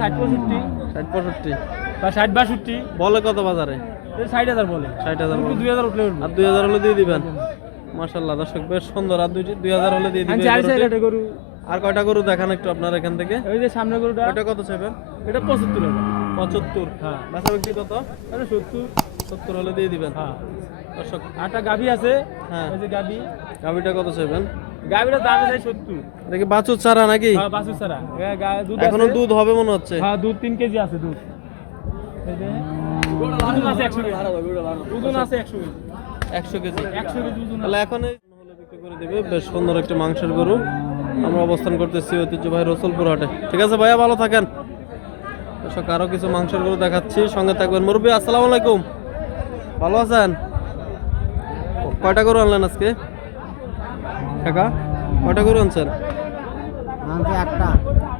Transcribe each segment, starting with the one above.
ষাট পঁয়ষট্টি? ষাট পঁয়ষট্টি। বা ষাট বাষট্টি? বলে কত বাজারে? ষাট হাজার বলে। ষাট হাজার দুই হাজার উঠলে আর দুই হাজার হলে দিয়ে দিবেন। মাশাল্লাহ দর্শক বেশ সুন্দর। আর দুই দুই হাজার হলে দিয়ে দিবেন গরু। আর কয়টা গরু দেখান একটু আপনার এখান থেকে? ওই যে সামনে গরুটা। ওটা কত চাইবেন? এটা পঁচাত্তর হাজার পঁচাত্তর। হ্যাঁ। বিক্রি কত? এটা সত্তর। সত্তর হলে দিয়ে দিবেন। হ্যাঁ। দর্শক আটটা গাভি আছে। হ্যাঁ। ওই যে গাভি। গাভিটা কত চাইবেন? গাভিটার দাম আছে সত্তর। দেখি বাছুর ছাড়া নাকি? হ্যাঁ বাছুর দুধ এখনও দুধ হবে মনে হচ্ছে। হ্যাঁ দুধ তিন কেজি আছে দুধ। ওজন আছে একশো কেজি। ওজন আছে একশো কেজি। একশো কেজি। একশো কেজি ওজন তাহলে এখন বিক্রি করে দিবে। বেশ সুন্দর একটি মাংসের গরু। আমরা অবস্থান করতেছি ঐতিহ্যবাহী রসুলপুর হাটে। ঠিক আছে ভাইয়া ভালো থাকেন। দর্শক কিছু মাংসের গরু দেখাচ্ছি। সঙ্গে থাকবেন মুরব্বী আসসালামু আলাইকুম। ভালো আছেন? কয়টা গরু আনলেন আজকে? কাকা কয়টা গরু আনছেন? একটা।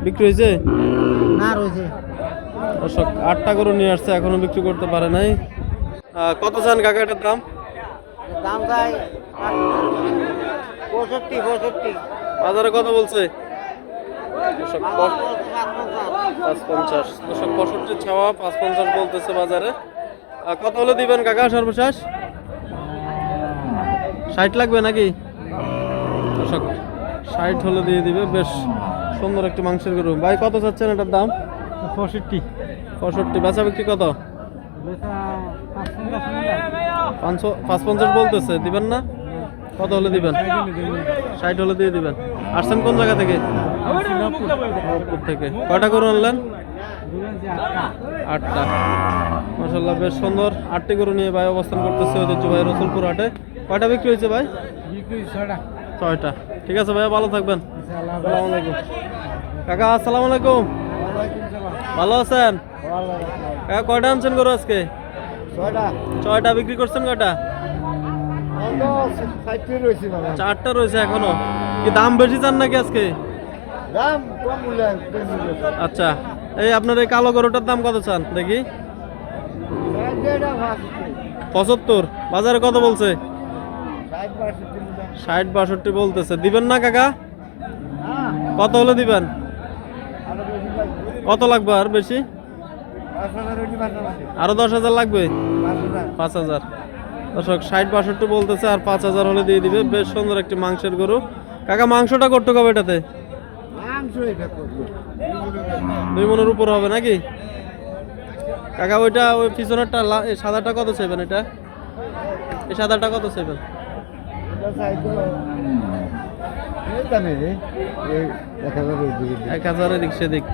বিক্রি হয়েছে? না রয়েছে। দর্শক আটটা গরু নিয়ে আসছে এখনও বিক্রি করতে পারে নাই। কত চান কাকা এটার দাম? দাম চাই পঁয়ষট্টি পঁয়ষট্টি। বাজারে কত বলছে? পাঁচ পঞ্চাশ দশক পঁয়ষট্টি ছাওয়া পাঁচ পঞ্চাশ বলতেছে বাজারে। কত হলে দিবেন কাকা সর্বশেষ? ষাট লাগবে নাকি? দর্শক ষাট হলে দিয়ে দিবে বেশ সুন্দর একটি মাংসের গরু। ভাই কত চাচ্ছেন এটার দাম? পঁয়ষট্টি। পঁয়ষট্টি। বেচা বিক্রি কত? পাঁচশো পাঁচ পঞ্চাশ বলতেছে দিবেন না? কত হলে দিবেন? ষাট হলে দিয়ে দিবেন। আসছেন কোন জায়গা থেকে? থেকে। কয়টা গরু আনলেন? আটটা। মাসাল্লাহ বেশ সুন্দর। আটটি গরু নিয়ে ভাই অবস্থান করতেছে ঐতিহ্য ভাই রসুলপুর হাটে। কয়টা বিক্রি হয়েছে ভাই? ছয়টা ঠিক আছে ভাইয়া ভালো থাকবেন। আসসালামু আলাইকুম। কাকা আসসালামু আলাইকুম। ভালো আছেন? কাকা কয়টা আনছেন গরু আজকে? ছয়টা। বিক্রি করছেন কয়টা? চারটা রয়েছে এখনও। কি দাম বেশি চান নাকি আজকে? আচ্ছা। এই আপনার এই কালো গরুটার দাম কত চান দেখি? পঁচাত্তর। বাজারে কত বলছে? ষাট বাষট্টি বলতেছে। দিবেন না কাকা? কত হলে দিবেন? কত লাগবে আর বেশি? আরও দশ হাজার লাগবে? পাঁচ হাজার। দর্শক, ষাট বাষট্টি বলতেছে আর পাঁচ হাজার হলে দিয়ে দিবে। বেশ সুন্দর একটি মাংসের গরু। কাকা, মাংসটা করতে হবে এটাতে? দুই মনের উপর হবে নাকি? কাকা, ওইটা, ওই পিছনেরটা সাদাটা কত চাইবেন এটা? এই সাদাটা কত চাইবেন? এক হাজার এদিক সেদিক।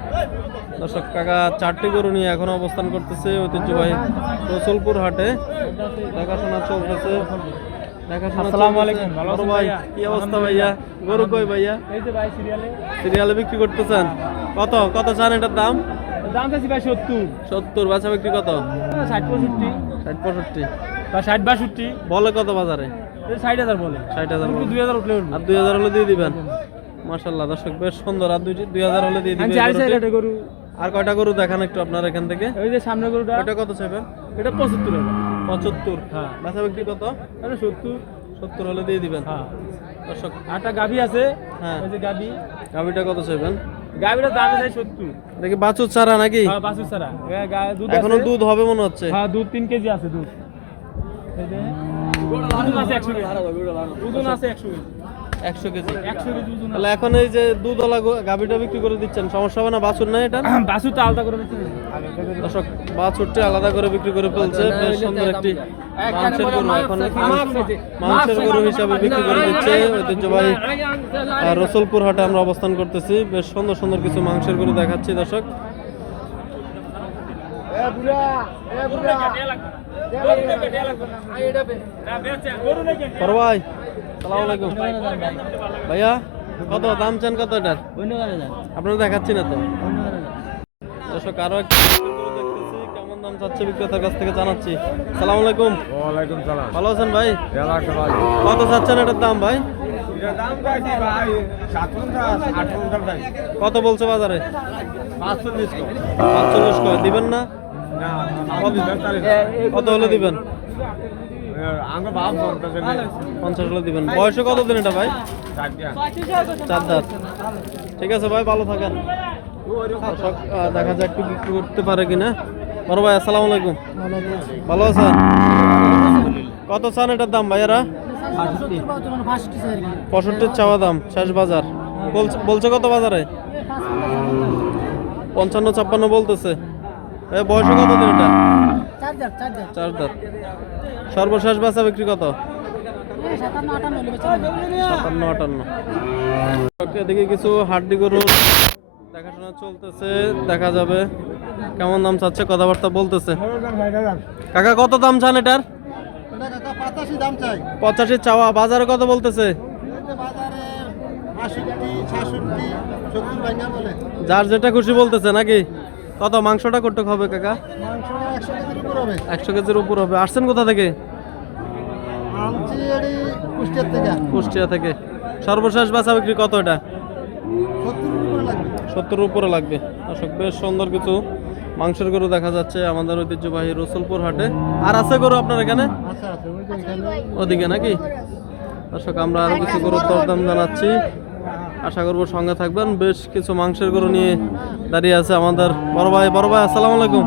দর্শক কাকা চারটি গরু নিয়ে এখন অবস্থান করতেছে ঐতিহ্যবাহী রসুলপুর হাটে। দেখাশোনা চলতেছে। সিরিয়ালে বিক্রি করতেছেন। কত? কত চান এটার দাম? দাম চাইছি ভাই সত্তর। সত্তর বেচা বিক্রি কত? ষাট পঁয়ষট্টি। ষাট পঁয়ষট্টি। বা ষাট বাষট্টি। বলে কত বাজারে? ষাট হাজার বলে। ষাট হাজার দুই হাজার উঠলে আর দুই হাজার হলে দিয়ে দিবেন। দর্শক বেশ সুন্দর। আর দুই দুই হাজার হলে দিয়ে দিবেন চার গরুটি। সাইড গরু। আর কয়টা গরু দেখান একটু আপনার এখান থেকে? ওই যে সামনে গরুটা। ওটা কত চাইবেন? এটা পঁচাত্তর পঁচাত্তর। হ্যাঁ। বিক্রি কত? সত্তর। সত্তর হলে দিয়ে দিবেন। হ্যাঁ। দর্শক আটটা গাভি আছে। হ্যাঁ। ওই যে গাভি। গাভিটা কত চাইবেন? গাভিটার দাম আছে সত্তর। দেখি বাছুর ছাড়া নাকি? হ্যাঁ বাছুর দুধ এখনও দুধ হবে মনে হচ্ছে। হ্যাঁ দুধ তিন কেজি আছে দুধ। একশো কেজি। তাহলে এখন এই যে দুধওয়ালা গো- গাভিটা বিক্রি করে দিচ্ছেন সমস্যা হবে না? বাছুর নাই এটা? বাছুর আলাদা করে দর্শক বাছুরটি আলাদা করে বিক্রি করে ফেলছে। বেশ সুন্দর একটি মাংসের গরু। এখন মাংসের গরু হিসাবে বিক্রি করে দিচ্ছে। ঐতিহ্যবাহী আর রসুলপুর হাটে আমরা অবস্থান করতেছি। বেশ সুন্দর সুন্দর কিছু মাংসের গরু দেখাচ্ছি দর্শক। ভাই ভাইয়া কত? দাম চান কত এটার? আপনারা দেখাচ্ছি না তো? দর্শক আরও কেমন দাম চাচ্ছে বিক্রেতার কাছ থেকে জানাচ্ছি। সালাম আলাইকুম। ওয়ালাইকুম সালাম। ভালো আছেন ভাই? কত চাচ্ছেন এটার দাম ভাই? কত বলছে বাজারে? পাঁচচল্লিশ দিবেন না? কত হলে দিবেন? পঞ্চাশ হলে দিবেন। বয়সে কত দিন এটা ভাই? চার দাঁত। ঠিক আছে ভাই ভালো থাকেন। দেখা যাক একটু বিক্রি করতে পারে কিনা। বড় ভাই আসসালামু আলাইকুম। ভালো আছেন? কত চান এটার দাম ভাইয়ারা? পঁয়ষট্টির চাওয়া দাম শেষ বাজার। বলছে- বলছে কত বাজারে? পঞ্চান্ন ছাপ্পান্ন বলতেছে। বয়সে কত দিন এটা? চার দাঁত সর্বশেষ বেচা বিক্রি কত? সাতান্ন আটান্ন এদিকে কিছু হাড্ডি গরুর দেখাশোনা চলতেছে দেখা যাবে। কেমন দাম চাচ্ছে কথাবার্তা বলতেছে। কাকা কত দাম চান এটার? পঁচাশি চাওয়া বাজারে কত বলতেছে? যার যেটা খুশি বলতেছে নাকি? কত? মাংসটা করতে হবে কাকা? একশো কেজির উপর হবে। একশো কেজির উপর হবে আসছেন কোথা থেকে? কুষ্টিয়া থেকে। সর্বশেষ বেচা বিক্রি কত এটা? সত্তর উপরে লাগবে। দর্শক বেশ সুন্দর কিছু মাংসের গরু দেখা যাচ্ছে আমাদের ঐতিহ্যবাহী রসুলপুর হাটে। আর আছে গরু আপনার এখানে? ওদিকে নাকি? দর্শক আমরা আরও কিছু গরুর দরদাম জানাচ্ছি। আশা করব সঙ্গে থাকবেন। বেশ কিছু মাংসের গরু নিয়ে দাঁড়িয়ে আছে আমাদের বড় ভাই। বড় ভাই আসসালামু আলাইকুম।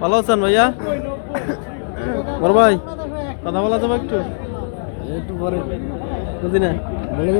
ভালো আছেন ভাইয়া? বড় ভাই কথা বলা যাবে একটু? একটু পরে। বুঝি না? বলে